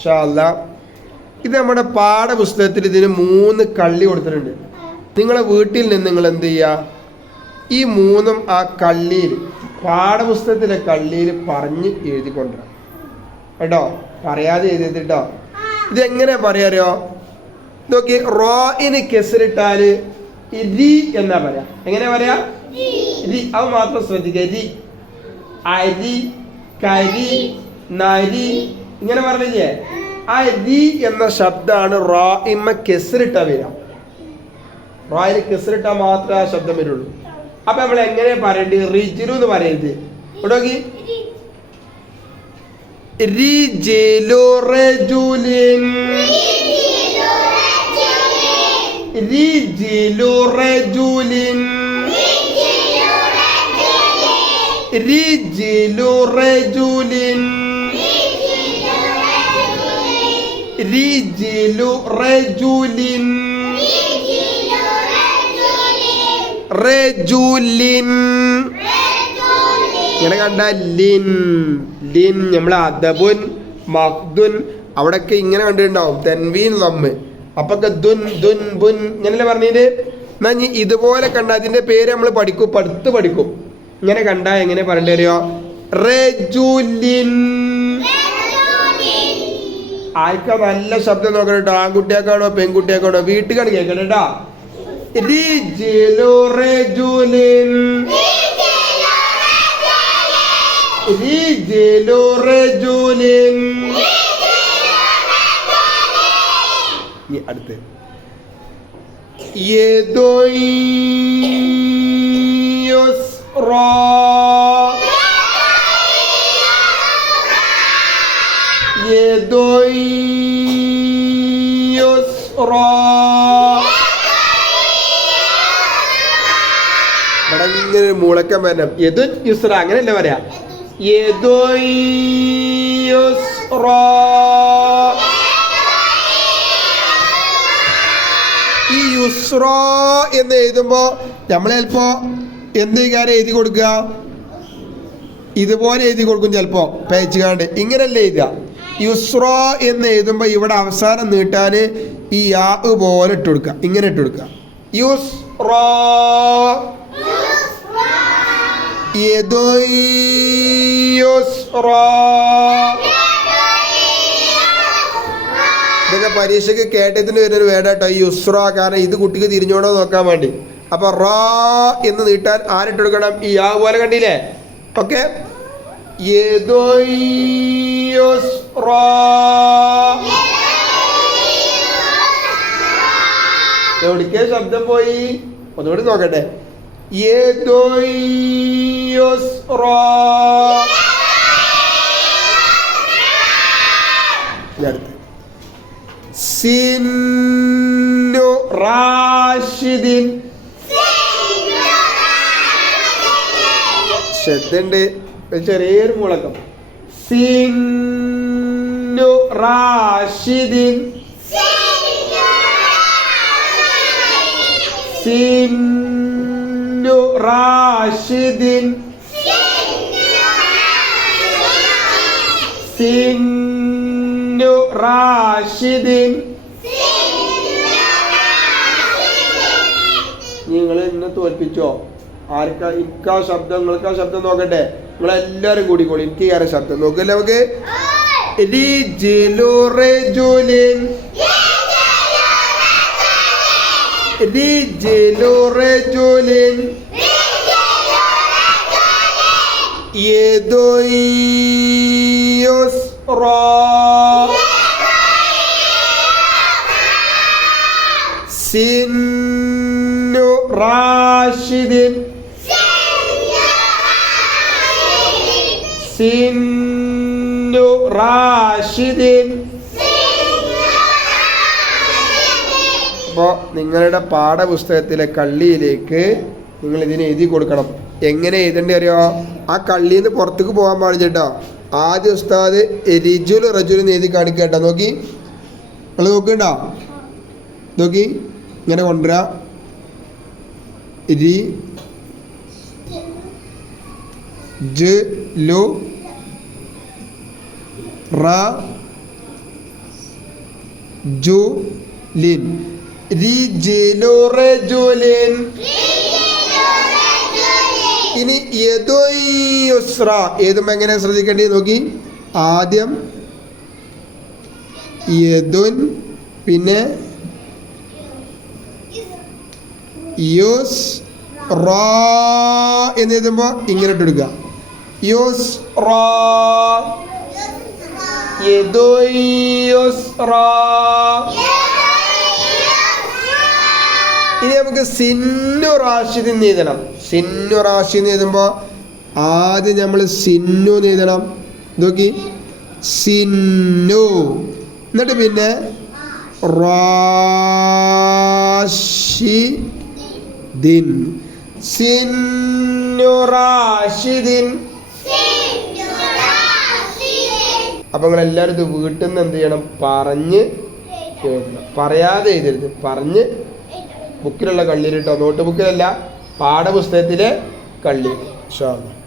ഇൻഷാ അല്ലാഹ്. ഇത് നമ്മുടെ പാഠപുസ്തകത്തിൽ ഇതിന് 3 കള്ളി കൊടുത്തിട്ടുണ്ട്. നിങ്ങളെ വീട്ടിൽ നിന്ന് നിങ്ങൾ എന്ത് ചെയ്യുക, ഈ 3ഉം ആ കള്ളിയിൽ, പാഠപുസ്തകത്തിലെ കള്ളിയിൽ പറഞ്ഞ് എഴുതിക്കൊണ്ടുവരാം കേട്ടോ. പറയാതെ എഴുതിട്ടോ. ഇതെങ്ങനെ പറയാറിയോ നോക്കി. റോയിന് കെസറിട്ടാൽ രി എന്നാ പറയാ. എങ്ങനെ പറയാ? രി. അത് മാത്രം ശ്രദ്ധിക്കുക. രി, അരി, കരി, നരി, ഇങ്ങനെ പറഞ്ഞില്ലേ? ആ രി എന്ന ശബ്ദമാണ് റോയിമ കെസറിട്ട വരിക. റോയിന് കെസറിട്ട മാത്രമേ ആ ശബ്ദം വരുള്ളൂ. അപ്പൊ നമ്മൾ എങ്ങനെ പറയണ്ടത്? റിജിലു എന്ന് പറയരുത്. ഇവിടോക്കി റിജിലു റജുലിൻ, റിജിലു റജുലിൻ, റിജിലു റജുലിൻ, റിജിലു റജുലിൻ, റജുലിൻ. ഇങ്ങനെ കണ്ട ലിൻ, ലിൻ. നമ്മളെ അദബുൻ മഖ്ദുൻ അവിടെയൊക്കെ ഇങ്ങനെ കണ്ടിട്ടുണ്ടാവും. തൻവീൻ ലമ്മ്. അപ്പൊക്കെ ദുൻ ദുൻ ബുൻ ഇങ്ങനല്ലേ പറഞ്ഞത്. എന്നാ ഇനി ഇതുപോലെ കണ്ട അതിന്റെ പേര് നമ്മൾ പഠിക്കും, പഠിക്കും. ഇങ്ങനെ കണ്ട എങ്ങനെ പറയേണ്ടി അറിയോ? റജുലിൻ. ആർക്കാ നല്ല ശബ്ദം നോക്കണം കേട്ടോ. ആൺകുട്ടിയാക്കാണോ പെൺകുട്ടിയാക്കാണോ? വീട്ടുകാണ് കേൾക്കണം കേട്ടോ. റിജിലു റജുലിൻ, റിജിലു റജുലിൻ. അടുത്ത് യദുൻ യുസ്റാ, യദുൻ യുസ്റാ. ഇവിടെ ഇങ്ങനെ മൂളക്കം വരണം. യദുൻ യുസ്റ അങ്ങനെയല്ല പറയാ. യദുൻ യുസ്റാ. ഈ യുസ്റ എന്ന് എഴുതുമ്പോ നമ്മൾ ചിലപ്പോ എന്ത് കാര്യം എഴുതി കൊടുക്കുക, ഇതുപോലെ എഴുതി കൊടുക്കും. ചിലപ്പോ പേച്ചുകാണ്ട് ഇങ്ങനല്ലേ എഴുതുക. യുസ്റ എന്ന് എഴുതുമ്പോ ഇവിടെ അവസാനം നീട്ടാന് ഈ യാ പോലെ ഇട്ട് കൊടുക്കുക. ഇങ്ങനെ ഇട്ട് കൊടുക്കുക. യുസ്റ. യദുൻ യുസ്റ. ഇതൊക്കെ പരീക്ഷയ്ക്ക് കേട്ടത്തിന് വരുന്നൊരു വേടാട്ടോ ഈ യുസ്റ. കാരണം ഇത് കുട്ടിക്ക് തിരിഞ്ഞോടോ നോക്കാൻ വേണ്ടി. അപ്പൊ റാ എന്ന് നീട്ടാൻ ആരിട്ട് കൊടുക്കണം? ഈ യാ പോലെ കണ്ടില്ലേ? ഓക്കെ. എവിടേക്കേ ശബ്ദം പോയി? ഒന്നുകൂടി നോക്കട്ടെ. സിന്നു റാഷിദിൻ. ശ്രദ്ധയുണ്ട്, ചെറിയൊരു മുളക്കം. സിന്നു റാഷിദിൻ, സിന്നു റാഷിദിൻ, സിന്നു റാഷിദിൻ. നിങ്ങൾ ഇന്ന് തോൽപ്പിച്ചോ? ആർക്കാ? എനിക്കാ ശബ്ദം, നിങ്ങൾക്കാ ശബ്ദം നോക്കട്ടെ. നിങ്ങളെല്ലാരും കൂടിക്കോളി. എനിക്ക് ആരെ ശബ്ദം നോക്കല്ലേ നമുക്ക്? റിജിലു റജുലിൻ, റിജിലു റജുലിൻ, യദുൻ യുസ്റാ, സിന്നു റാഷിദിൻ, സിന്നു റാഷിദിൻ. അപ്പോൾ നിങ്ങളുടെ പാഠപുസ്തകത്തിലെ കള്ളിയിലേക്ക് നിങ്ങൾ ഇതിനെ എഴുതി കൊടുക്കണം. എങ്ങനെ എഴുതേണ്ടി അറിയോ? ആ കള്ളിയിൽ നിന്ന് പുറത്തേക്ക് പോകാൻ പാടില്ല കേട്ടോ. ആദ്യം ഉസ്താദ് റിജുൽ റജുൽ എഴുതി കാണിക്കുക കേട്ടോ. നോക്കി, നിങ്ങൾ നോക്കണ്ടോ? നോക്കി, ഇങ്ങനെ കൊണ്ടുവരാ. രി ജു റ റിജുലിൻ റിജുലു റജുലിൻ. ഇനി യദുൻ യുസ്ര ഏതും എങ്ങനെ ശ്രദ്ധിക്കേണ്ടി നോക്കി. ആദ്യം യദുൻ പിന്നെ യുസ് റാ എന്ന് എഴുതുമ്പോൾ ഇങ്ങനെ ഇട്ടെടുക്കുക. യുസ് റാ യദുൻ യുസ്റാ. ഇനി നമുക്ക് സിന്നു റാഷിദ് എന്ന് എഴുതണം. സിന്നു റാഷിദ് എന്ന് എഴുതുമ്പോൾ ആദ്യം നമ്മൾ സിന്നു എന്ന് എഴുതണം. നോക്കി സിന്നു എന്നിട്ട് പിന്നെ റാഷിദിൻ സിന്നു റാഷിദിൻ. അപ്പം നിങ്ങളെല്ലാവരും ഇത് വീട്ടിൽ നിന്ന് എന്ത് ചെയ്യണം, പറഞ്ഞ് എഴുതണം. പറയാതെ എഴുതരുത്, പറഞ്ഞ് ബുക്കിലുള്ള കള്ളിയിലിട്ടോ, നോട്ട് ബുക്കിലല്ല, പാഠപുസ്തകത്തിലെ കള്ളിയിൽ. ഇൻഷാ അല്ലാഹ്.